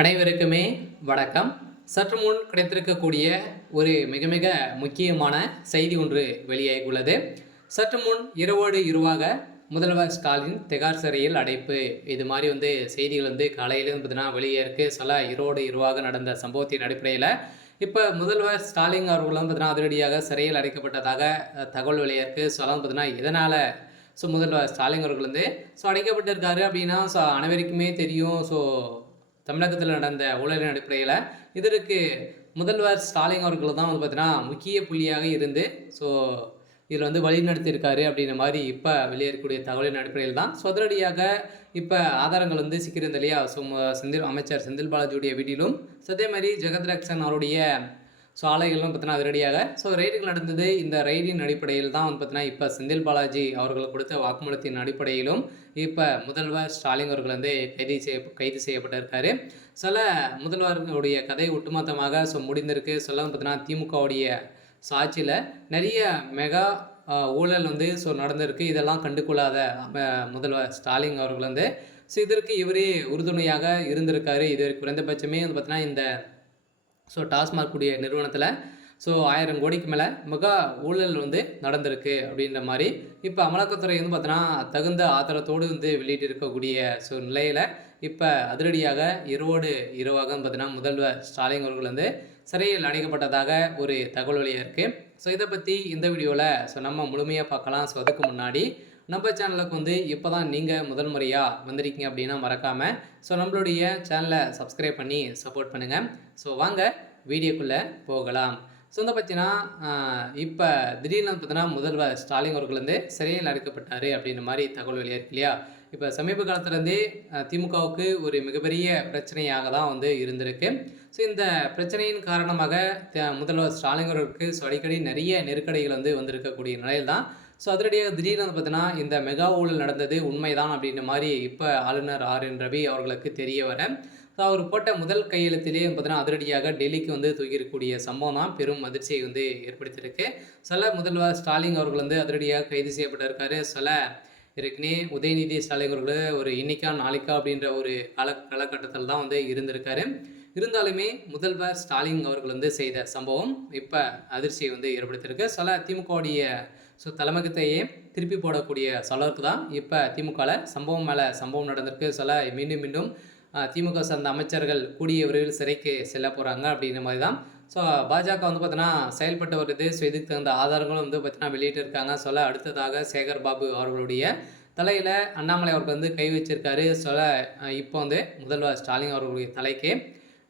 அனைவருக்குமே வணக்கம். சற்று முன் கிடைத்திருக்கக்கூடிய ஒரு மிக மிக முக்கியமான செய்தி ஒன்று வெளியாகியுள்ளது. சற்று முன் இரவோடு இரவாக முதல்வர் ஸ்டாலின் திகார் சிறையில் அடைப்பு. இது மாதிரி செய்திகள் காலையிலேருந்து பார்த்தீங்கன்னா வெளியே இருக்கு. சில இரவோடு இரவாக நடந்த சம்பவத்தின் அடிப்படையில் இப்போ முதல்வர் ஸ்டாலின் அவர்கள் பார்த்தீங்கன்னா அதிரடியாக சிறையில் அடைக்கப்பட்டதாக தகவல் வெளியாயிருக்கு. ஸோ அதெல்லாம் பார்த்தீங்கன்னா இதனால் முதல்வர் ஸ்டாலின் அவர்கள் அடைக்கப்பட்டிருக்காரு அப்படின்னா அனைவருக்குமே தெரியும். தமிழகத்தில் நடந்த ஊழலின் அடிப்படையில் இதற்கு முதல்வர் ஸ்டாலின் அவர்கள் தான் பார்த்தீங்கன்னா முக்கிய புள்ளியாக இருந்து இதில் வழிநடத்தியிருக்காரு அப்படின்ற மாதிரி இப்போ வெளியேறக்கூடிய தகவலின் அடிப்படையில் தான் அதிரடியாக இப்போ ஆதாரங்கள் சிக்கிறது இல்லையா. அமைச்சர் செந்தில் பாலாஜியுடைய வீட்டிலும் அதே மாதிரி ஜெகத் ரக்ஷன் அவருடைய ஆலைகளும் பார்த்தீங்கன்னா அதிரடியாக ரைடுகள் நடந்தது. இந்த ரைடின் அடிப்படையில் தான் பார்த்தீங்கன்னா இப்போ செந்தில் பாலாஜி அவர்கள் கொடுத்த வாக்குமூலத்தின் அடிப்படையிலும் இப்போ முதல்வர் ஸ்டாலின் அவர்கள் கைது செய்யப்பட்டிருக்காரு. சில முதல்வர்களுடைய கதை ஒட்டுமொத்தமாக முடிந்திருக்கு. பார்த்தீங்கன்னா திமுகவுடைய ஆட்சியில் நிறைய மெகா ஊழல் நடந்திருக்கு. இதெல்லாம் கண்டுகொள்ளாத முதல்வர் ஸ்டாலின் அவர்கள் இதற்கு இவரே உறுதுணையாக இருந்திருக்காரு. இது குறைந்தபட்சமே பார்த்தீங்கன்னா இந்த டாஸ்மாக் கூடிய நிறுவனத்தில் 1000 கோடிக்கு மேலே மிக ஊழல் நடந்திருக்கு அப்படின்ற மாதிரி இப்போ அமலாக்கத்துறை பார்த்தோன்னா தகுந்த ஆதாரத்தோடு வெளியிட்டு இருக்கக்கூடிய நிலையில் இப்போ அதிரடியாக இரவோடு இரவாக பார்த்தீங்கன்னா முதல்வர் ஸ்டாலின் அவர்கள் சிறையில் அடைக்கப்பட்டதாக ஒரு தகவல் வழியாக இருக்குது. இதை பற்றி இந்த வீடியோவில் நம்ம முழுமையாக பார்க்கலாம். அதுக்கு முன்னாடி நம்ம சேனலுக்கு இப்போ தான் நீங்கள் முதல் முறையாக வந்திருக்கீங்க அப்படின்னா மறக்காமல் நம்மளுடைய சேனலை சப்ஸ்கிரைப் பண்ணி சப்போர்ட் பண்ணுங்கள். வாங்க வீடியோக்குள்ளே போகலாம். பார்த்தீங்கன்னா இப்போ திடீர்னு பார்த்தீங்கன்னா முதல்வர் ஸ்டாலின் அவர்கள் சிறையில் அடைக்கப்பட்டார் அப்படின்ற மாதிரி தகவல் வெளியாக இருக்கு இல்லையா. இப்போ சமீப காலத்துலேருந்தே திமுகவுக்கு ஒரு மிகப்பெரிய பிரச்சனையாக தான் இருந்திருக்கு. இந்த பிரச்சனையின் காரணமாக முதல்வர் ஸ்டாலின் அவர்களுக்கு அடிக்கடி நிறைய நெருக்கடிகள் வந்திருக்கக்கூடிய நிலையில் தான் அதிரடியாக திடீர்னு பார்த்தீங்கன்னா இந்த மெகா ஊழல் நடந்தது உண்மைதான் அப்படின்ற மாதிரி இப்போ ஆளுநர் RN ரவி அவர்களுக்கு தெரிய வர அவர் போட்ட முதல் கையெழுத்திலே பார்த்தீங்கன்னா அதிரடியாக டெல்லிக்கு தூக்கியிருக்கக்கூடிய சம்பவம் தான் பெரும் அதிர்ச்சியை ஏற்படுத்தியிருக்கு. முதல்வர் ஸ்டாலின் அவர்கள் அதிரடியாக கைது செய்யப்பட்டிருக்காரு. ஏற்கனவே உதயநிதி ஸ்டாலின் அவர்கள் ஒரு இன்னைக்கா நாளைக்கா அப்படின்ற ஒரு காலகட்டத்தில் தான் இருந்திருக்காரு. இருந்தாலுமே முதல்வர் ஸ்டாலின் அவர்கள் செய்த சம்பவம் இப்போ அதிர்ச்சியை ஏற்படுத்தியிருக்கு. திமுகவுடைய தலைமையகத்தையே திருப்பி போடக்கூடிய அளவுக்கு தான் இப்போ திமுகவில் சம்பவம் மேலே சம்பவம் நடந்திருக்கு. மீண்டும் மீண்டும் திமுக சார்ந்த அமைச்சர்கள் கூடிய விரைவில் சிறைக்கு செல்ல போகிறாங்க அப்படின்ற மாதிரி தான் பாஜக பார்த்தீங்கன்னா செயல்பட்டு வருது. இதுக்கு தகுந்த ஆதாரங்களும் பார்த்தீங்கன்னா வெளியிட்டு இருக்காங்க. அடுத்ததாக சேகர் பாபு அவர்களுடைய தலையில் அண்ணாமலை அவர்கள் கை வச்சிருக்காரு. இப்போ முதல்வர் ஸ்டாலின் அவர்களுடைய தலைக்கு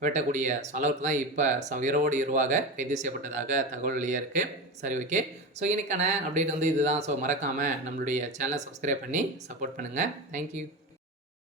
வெட்டக்கூடிய அளவுக்கு தான் இப்போ இரவோடு இரவாக கைது செய்யப்பட்டதாக தகவல் வெளியாக இருக்குது. சரி, ஓகே. இன்னைக்கான அப்டேட் இதுதான். மறக்காமல் நம்மளுடைய சேனலை சப்ஸ்கிரைப் பண்ணி சப்போர்ட் பண்ணுங்கள். தேங்க்யூ.